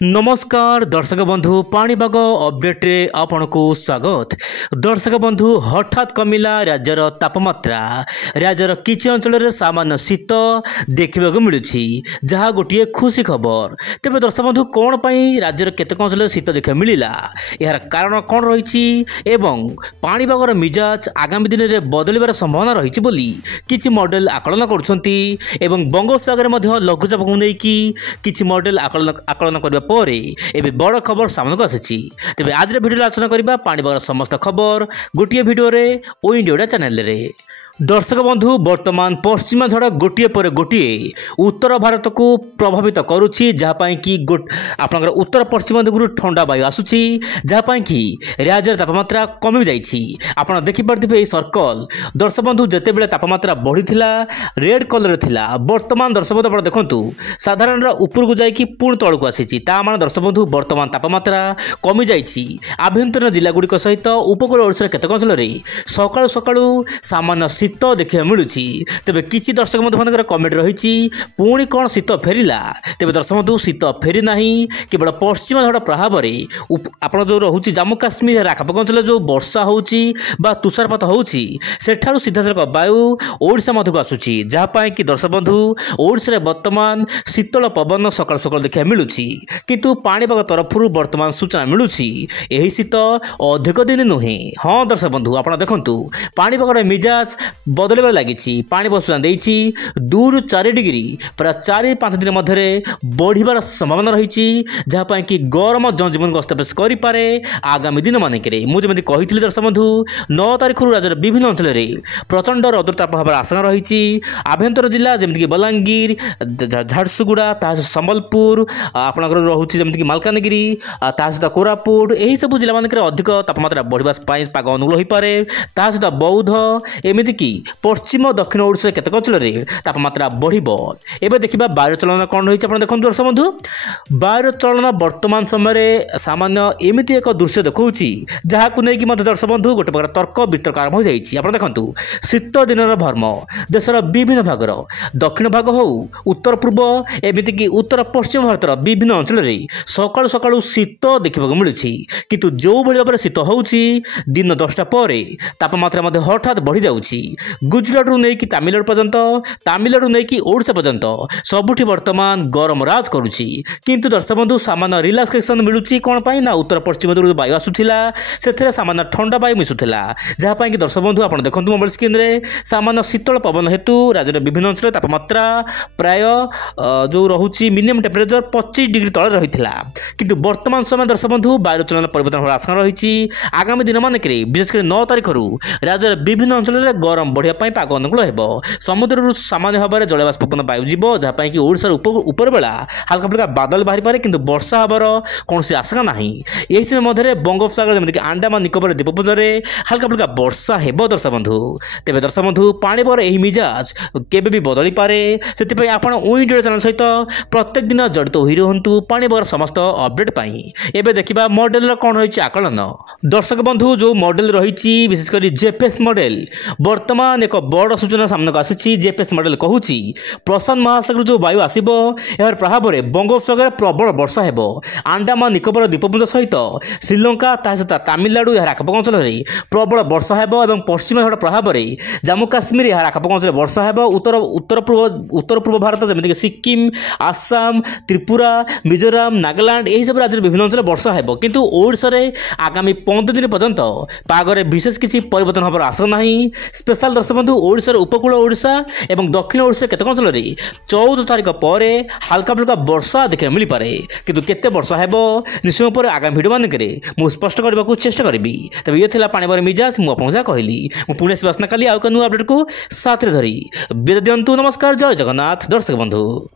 नमस्कार दर्शक बंधु पाणीपाग अपडेट रे आपनको स्वागत। दर्शक बंधु हठात कमिला राज्यर तापमात्रा। राज्यर किछि अंचल रे सामान्य शीत देखा मिलूँ जहाँ गोटे खुशी खबर। तेज दर्शक बंधु कौन पाई राज्यर केतक अंचल शीत देखा मिलला यार कारण कौन रही एवं पाणीपागर मिजाज आगामी दिन में बदलिबार संभावना रही बोली किछि मॉडल आकलन करुछंती एवं बंगोपसागर में लघुचाप को लेकिन किछि मॉडल आकलन करबा पर एबे बड़ खबर सामने आसी। तेज आज भिडियो आलोचना करबा पाणीपागर समस्त खबर गोटे भिडियो रे ओ इंडिया चैनल रे। दर्शक बंधु वर्तमान पश्चिमा झड़ गोटे पर गोटे उत्तर भारत को प्रभावित करुच्ची जहाँपाई कि आपंकर उत्तर पश्चिम दिगु ठंडा वायु आसूची जहाँपाई कि राज्य तापमात्रा कमी जाइए। आपड़ देखिपे सर्कल दर्शक बंधु जिते बड़े तापमात्रा बढ़ी रेड कलर थिला वर्तमान दर्शक बंधु आप देखु साधारण ऊपर को जाकि पुणी तौक आसी मान दर्शक बंधु वर्तमान तापमात्रा कमी जाइए। आभ्यंतरीण जिला गुड़िक सहित उपकूल ओडिशा केतक अंचल सका सका सामान्य शीत देखा मिलूँ। तेज किसी दर्शक बंधु कमेंट रही पुणी कौन शीत फेरला। तेज दर्शक बंधु शीत फेरी ना केवल पश्चिम झड़ प्रभाव में आप जो रोचे जम्मू काश्मीर आखपाख अंचल जो वर्षा होची तुषारपात होची सेठारु सीधा सड़क वायु ओडिशा मध्य को आसूची जहाँपाई कि दर्शक बंधु ओडिशा वर्तमान शीतल पवन सकाल सकाल देखा मिलूँ। किंतु पाणीपाग तरफ वर्तमान सूचना मिलूँ यही शीत अधिक दिन नुहे। हाँ दर्शक बंधु आप देखु पाणीपागर मिजाज बदलबार लगी पानी सूचना देती 2 ରୁ 4 डिग्री प्राय 4-5 दिन मध्य बढ़िबार संभावना रही जहाँपाई कि गरम जनजीवन को अस्तव्यस्त करे आगामी दिन मानक मुझे कही दर्शक बंधु 9 तारिख राज्यर विभिन्न अंचल प्रचंड रौद्रता प्रभाव आशंका रही। आभ्यंतर जिला जमीक बलांगीर झारसुगुड़ा संबलपुर आपंकर रोचे जमीक मालकानगिरी सहित कोरापुट यही सब जिला मानक अधिक तापमात्रा बढ़ा पाग अनुकूल हो पाए सहित बौद्ध एमतीक पश्चिम दक्षिण ओडिशा केतक अंचल तापमात्रा बढ़िबो। एबे देखिबा वायु चलन कौन रही आप देखो दर्शक बंधु वायु चलन वर्तमान समय सामान्य एमती एक दृश्य देखौछि जहां नहीं दर्शक बंधु गोटे प्रकार तर्क वितर्क आरंभ हो जाइए। आप देखु शीत दिन भर्म देशर विभिन्न भागर दक्षिण भाग हो उत्तर पूर्व एमतीक उत्तर पश्चिम भारतर विभिन्न अंचल सका सका शीत देखा मिलूँ। किंतु जो भाई भाव शीत होउछि दिन 10टा पर तापमात्रा हठात बढ़ी जाउछि। गुजरात नहीं तामिलनाडु पर्यंत तामिलनाडु नहीं ओडिशा पर्यंत सबुठी वर्तमान गरम राज करुच्ची। किंतु दर्शक बंधु सामान्य रिलैक्सेशन मिलूँ कौन पाई ना उत्तर पश्चिम जो वायु आसूला से सामान्य ठंडा वायु मिशुला जहाँपाई कि दर्शक बंधु आप देखो मोबाइल स्क्रीन में सामान्य शीतल पवन हेतु राज्य विभिन्न अंचल तापमात्रा प्राय जो रोचे मिनिमम टेम्परेचर 25 डिग्री तले रही है। किंतु वर्तमान समय दर्शक बंधु वायु चलन परिवर्तन होने आशंका रही आगामी दिन मानक विशेषकर 9 तारिख राज्य विभिन्न अंचल गरम बढ़िया पाग अनुकूल हो समुद्र सामान्य भाव में जलवाष्पन वायु जीव जहाँपाई कि ओडिशार ऊपर बेला हल्का फुल्का बादल बाहरी पारे किंतु वर्षा हबार कौन आशंका ना। यही समय मध्य बंगोपसागर जमीक अंडमान निकोबर द्वीपपुंज में हल्का फुल्का वर्षा हेब दर्शक बंधु। तेज दर्शक बंधु पाणीपागर यही मिजाज केबे भी बदली पारे से आपण इंडिया चैनल सहित प्रत्येक दिन जड़ित हो रुहतु पाणीपागर समस्त अपडेट पाई। एबे देखिबा मॉडल कौन रही आकलन दर्शक बंधु जो मॉडल रही विशेषकर जेपीएस मॉडल वर्तमान एक बड़ सूचना सामने को आसी। जेपीएस मॉडल कहूँ प्रशांत महासागर जो वायु आसब यार प्रभाव में बंगोपसागर प्रबल वर्षा हेब अंडमान निकोबर द्वीपपुंज सहित श्रीलंका सहित तामिलनाडु यार आखपाख अंचल प्रबल वर्षा हेब और पश्चिम झड़ प्रभाव में जम्मू काश्मीर यार आखपाख अंचल वर्षा हेब उत्तर पूर्व भारत जमीक सिक्किम आसाम त्रिपुरा मिजोराम नागालैंड यही सब राज्य विभिन्न अंचल वर्षा हेब। किंतु ओडिशा रे आगामी 15 दिन पर्यंत पागरे विशेष किसी परिवर्तन होबार आशंका नहीं। स्पेशल दर्शक बंधु ओडिशार उपकूल ओडिशा एवं दक्षिण ओडिशा केतक अंचल 14 तारिख पर हल्का फुल्का वर्षा देखा मिल पारे किंतु केते वर्षा हेबो निश्चय पर आगामी भिडियो मानक मु स्पष्ट करने को चेष्टा करी। तब ये थिला पाणीपागर मिजाज मुझे कहली पुणे आसना काली आउ नुआ अपडेट को साथ धरी विदा दिंतु। नमस्कार जय जगन्नाथ दर्शक बंधु।